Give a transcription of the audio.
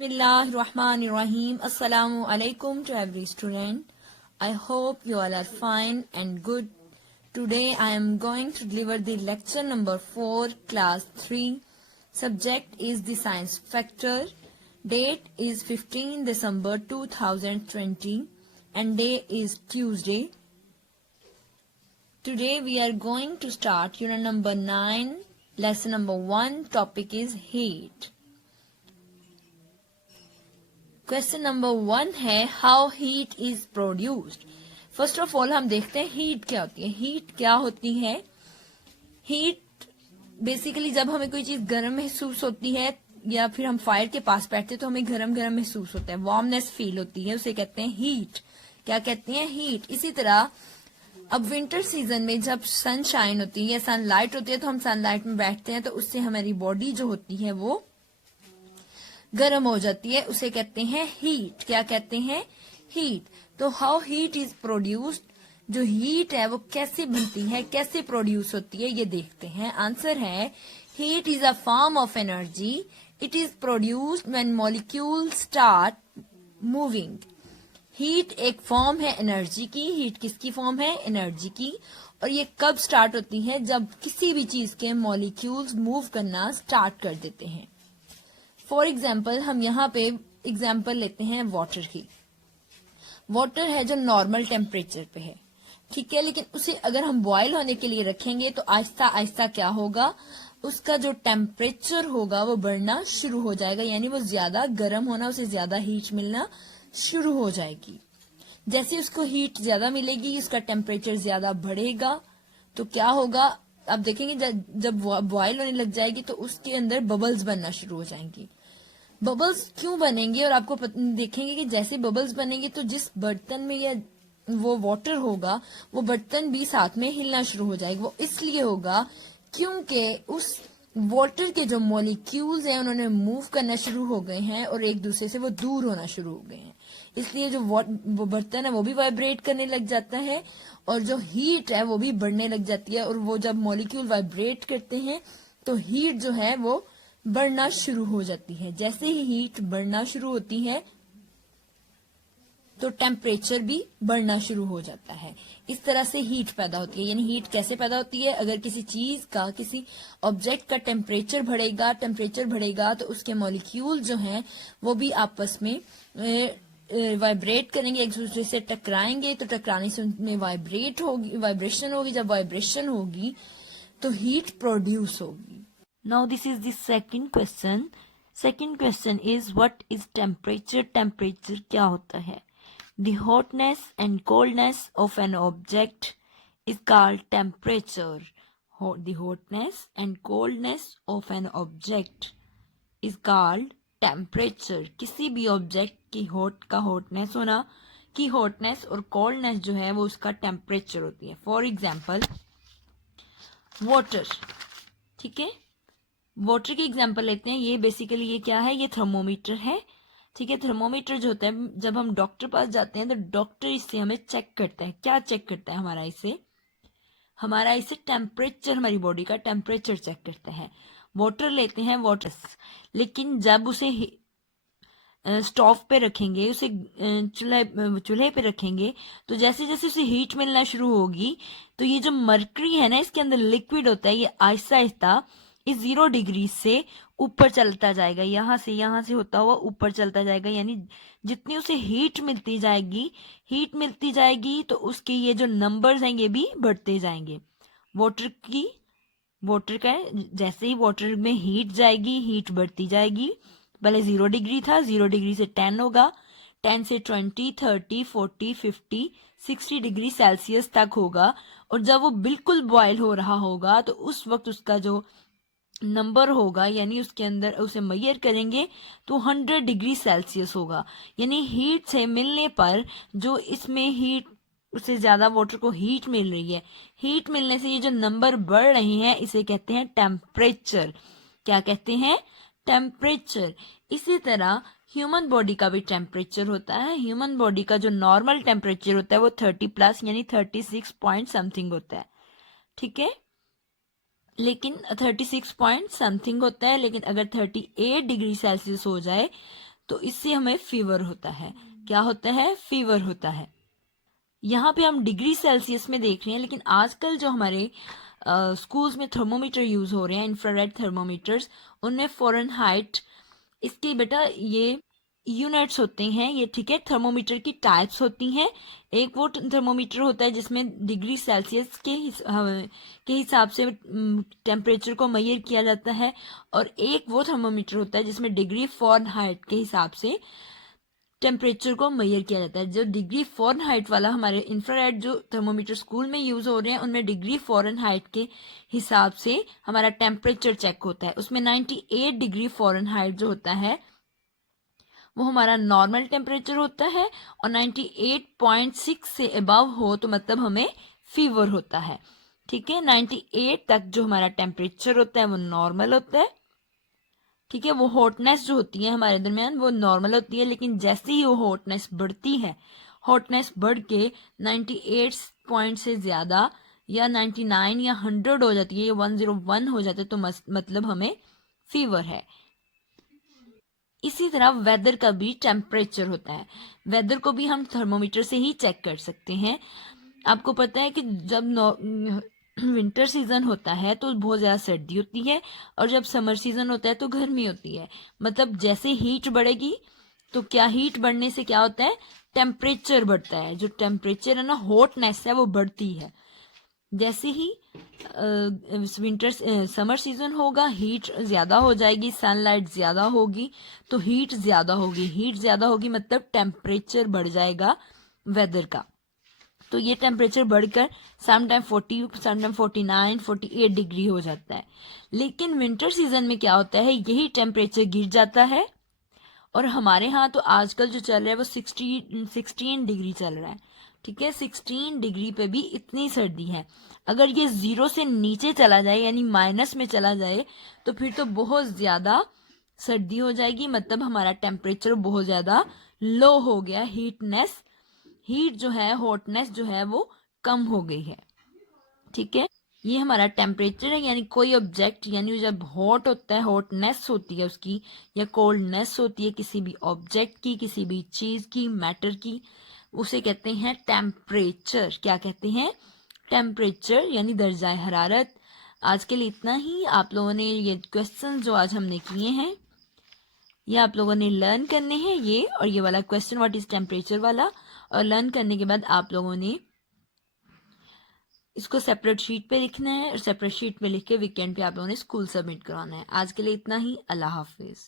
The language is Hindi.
Bismillahirrahmanirrahim. Assalamu alaikum to every student. I hope you all are fine and good. Today I am going to deliver the lecture number 4, class 3. Subject is the science factor. Date is 15 December 2020 and day is Tuesday. Today we are going to start unit number 9, lesson number 1. Topic is heat. Question number 1 है how heat is produced. First of all हम देखते हैं हीट क्या होती है. हीट क्या होती है? हीट बेसिकली जब हमें कोई चीज गर्म महसूस होती है या फिर हम फायर के पास बैठते हैं तो हमें गरम गरम महसूस होता है, वार्मनेस फील होती है, उसे कहते हैं हीट. क्या कहते हैं? हीट. इसी तरह अब विंटर सीजन में जब सनशाइन होती है या सनलाइट होती है तो हम सनलाइट में बैठते हैं तो उससे हमारी बॉडी जो होती है वो गर्म हो जाती है, उसे कहते हैं हीट. क्या कहते हैं? हीट. तो हाउ हीट इज प्रोड्यूस्ड, जो हीट है वो कैसे बनती है, कैसे प्रोड्यूस होती है, ये देखते हैं. आंसर है heat is a form of energy. It is produced when molecules start moving. Heat एक फॉर्म है एनर्जी की. हीट किसकी फॉर्म है? एनर्जी की. और ये कब स्टार्ट होती है? जब किसी भी चीज के मॉलिक्यूल्स मूव करना स्टार्ट कर देते हैं. फॉर एग्जाम्पल हम यहाँ पे एग्जाम्पल लेते हैं वाटर की. वाटर है जो नॉर्मल टेम्परेचर पे है, ठीक है, लेकिन उसे अगर हम बॉयल होने के लिए रखेंगे तो आहिस्ता आहिस्ता क्या होगा, उसका जो टेम्परेचर होगा वो बढ़ना शुरू हो जाएगा, यानी वो ज्यादा गर्म होना, उसे ज्यादा हीट मिलना शुरू हो जाएगी. जैसे उसको हीट ज्यादा मिलेगी उसका टेम्परेचर ज्यादा बढ़ेगा तो क्या होगा, आप देखेंगे जब बॉयल होने लग जाएगी तो उसके अंदर बबल्स बनना शुरू हो जाएंगी. बबल्स क्यों बनेंगे? और आपको देखेंगे कि जैसे बबल्स बनेंगे तो जिस बर्तन में या वो वाटर होगा वो बर्तन भी साथ में हिलना शुरू हो जाएगा. वो इसलिए होगा क्योंकि उस वाटर के जो मॉलिक्यूल्स हैं उन्होंने मूव करना शुरू हो गए हैं और एक दूसरे से वो दूर होना शुरू हो गए हैं. इसलिए जो वो बर्तन है वो भी वाइब्रेट करने लग जाता है और जो हीट है वो भी बढ़ने लग जाती है. और वो जब मॉलिक्यूल वाइब्रेट करते हैं तो हीट जो है वो बढ़ना शुरू हो जाती है. जैसे ही हीट बढ़ना शुरू होती है तो टेम्परेचर भी बढ़ना शुरू हो जाता है. इस तरह से हीट पैदा होती है. यानी हीट कैसे पैदा होती है? अगर किसी चीज का, किसी ऑब्जेक्ट का टेम्परेचर बढ़ेगा तो उसके मॉलिक्यूल जो हैं वो भी आपस में वाइब्रेट करेंगे, एक दूसरे से टकराएंगे, तो टकराने से उनमें वाइब्रेशन होगी. जब वाइब्रेशन होगी तो हीट प्रोड्यूस होगी. Now this is the second question. Second question is what is temperature? Temperature क्या होता है? The hotness and coldness of an object is called temperature. The hotness and coldness of an object is called temperature. किसी भी ऑब्जेक्ट की हॉटनेस होना, की हॉटनेस और कोल्डनेस जो है वो उसका टेम्परेचर होती है. फॉर एग्जाम्पल वाटर, ठीक है, वाटर की एग्जाम्पल लेते हैं. ये बेसिकली ये क्या है? ये थर्मोमीटर है, ठीक है. थर्मोमीटर जो होता है जब हम डॉक्टर पास जाते हैं तो डॉक्टर इससे हमें चेक करता है. क्या चेक करता है? हमारा इससे टेम्परेचर, हमारी बॉडी का टेम्परेचर चेक करता है. वाटर लेते हैं, वाटर, लेकिन जब उसे स्टोव पे रखेंगे, उसे चूल्हे पे रखेंगे तो जैसे जैसे उसे हीट मिलना शुरू होगी तो ये जो मर्करी है ना, इसके अंदर लिक्विड होता है, ये आहिस्ता आहिस्ता इस 0 डिग्री से ऊपर चलता जाएगा. यहाँ से होता हुआ ऊपर चलता जाएगा. यानी जितनी उसे हीट मिलती जाएगी तो उसके ये जो नंबर्स हैं ये भी बढ़ते जाएंगे. वाटर का जैसे ही वाटर में हीट जाएगी, हीट बढ़ती जाएगी. पहले 0 डिग्री था, 0 डिग्री से 10 होगा, 10 से 20, 30, 40, 50, 60 डिग्री सेल्सियस तक होगा. और जब वो बिल्कुल बॉयल हो रहा होगा तो उस वक्त उसका जो नंबर होगा, यानी उसके अंदर उसे मेजर करेंगे तो 100 डिग्री सेल्सियस होगा. यानी हीट से मिलने पर जो इसमें हीट, उससे ज्यादा वाटर को हीट मिल रही है, हीट मिलने से ये जो नंबर बढ़ रहे हैं इसे कहते हैं टेम्परेचर. क्या कहते हैं? टेम्परेचर. इसी तरह ह्यूमन बॉडी का भी टेम्परेचर होता है. ह्यूमन बॉडी का जो नॉर्मल टेम्परेचर होता है वो 30+ यानी 36 पॉइंट समथिंग होता है, ठीक है. लेकिन 36 पॉइंट समथिंग होता है, लेकिन अगर 38 डिग्री सेल्सियस हो जाए तो इससे हमें फीवर होता है। क्या होता है? फीवर होता है। यहाँ पे हम डिग्री सेल्सियस में देख रहे हैं, लेकिन आजकल जो हमारे स्कूल्स में थर्मोमीटर यूज हो रहे हैं, इंफ्रारेड थर्मोमीटर्स, उनमें फ़ारेनहाइट, इसके बेटा ये यूनिट्स होते हैं ये, ठीक है। थर्मोमीटर की टाइप्स होती हैं। एक वो थर्मोमीटर होता है जिसमें डिग्री सेल्सियस के हिसाब से टेम्परेचर को मेजर किया जाता है, और एक वो थर्मोमीटर होता है जिसमें डिग्री फ़ारेनहाइट के हिसाब से टेम्परेचर को मेजर किया जाता है। जो डिग्री फ़ारेनहाइट वाला हमारे इंफ्रारेड जो थर्मोमीटर स्कूल में यूज हो रहे हैं, उनमें डिग्री फ़ारेनहाइट के हिसाब से हमारा टेम्परेचर चेक होता है। उसमें 98 डिग्री फ़ारेनहाइट जो होता है वो हमारा नॉर्मल टेम्परेचर होता है, और 98.6 से अबव हो तो मतलब हमें फीवर होता है, ठीक है। 98 तक जो हमारा टेम्परेचर होता है वो नॉर्मल होता है, ठीक है। वो हॉटनेस जो होती है हमारे दरमियान वो नॉर्मल होती है, लेकिन जैसे ही वो हॉटनेस बढ़ती है, हॉटनेस बढ़ के 98 पॉइंट से ज़्यादा या 99 या 100 हो जाती है, या 101 हो जाता है, तो मतलब हमें फीवर है। इसी तरह वेदर का भी टेम्परेचर होता है। वेदर को भी हम थर्मोमीटर से ही चेक कर सकते हैं। आपको पता है कि जब विंटर सीजन होता है तो बहुत ज़्यादा सर्दी होती है, और जब समर सीजन होता है तो गर्मी होती है। मतलब जैसे हीट बढ़ेगी तो क्या हीट बढ़ने से क्या होता है? टेम्परेचर बढ़ता है। जो टेम्परेचर है ना, हॉटनेस है, वो बढ़ती है। जैसे ही विंटर समर सीजन होगा, हीट ज़्यादा हो जाएगी, सनलाइट ज़्यादा होगी, तो हीट ज़्यादा होगी। हीट ज़्यादा होगी मतलब टेम्परेचर बढ़ जाएगा वेदर का। तो ये टेम्परेचर बढ़कर समटाइम 40, समटाइम 49, 48 डिग्री हो जाता है। लेकिन विंटर सीजन में क्या होता है, यही टेम्परेचर गिर जाता है, और हमारे यहाँ तो आजकल जो चल रहा है वो 16 डिग्री चल रहा है, ठीक है। 16 डिग्री पे भी इतनी सर्दी है। अगर ये 0 से नीचे चला जाए, यानी माइनस में चला जाए, तो फिर तो बहुत ज़्यादा सर्दी हो जाएगी। मतलब हमारा टेम्परेचर बहुत ज़्यादा लो हो गया, हीट जो है, हॉटनेस जो है वो कम हो गई है, ठीक है। ये हमारा टेम्परेचर है, यानी कोई ऑब्जेक्ट, यानी जब हॉट होता है, हॉटनेस होती है उसकी, या कोल्डनेस होती है किसी भी ऑब्जेक्ट की, किसी भी चीज़ की, मैटर की, उसे कहते हैं टेम्परेचर। क्या कहते हैं? टेम्परेचर, यानी दर्जा हरारत। आज के लिए इतना ही। आप लोगों ने ये क्वेश्चन जो आज हमने किए हैं, ये आप लोगों ने लर्न करने हैं, ये और ये वाला क्वेश्चन व्हाट इज टेम्परेचर वाला। और लर्न करने के बाद आप लोगों ने इसको सेपरेट शीट पे लिखना है, और सेपरेट शीट पे लिख के वीकेंड पे आप लोगों ने स्कूल सबमिट करवाना है। आज के लिए इतना ही। अल्लाह हाफिज।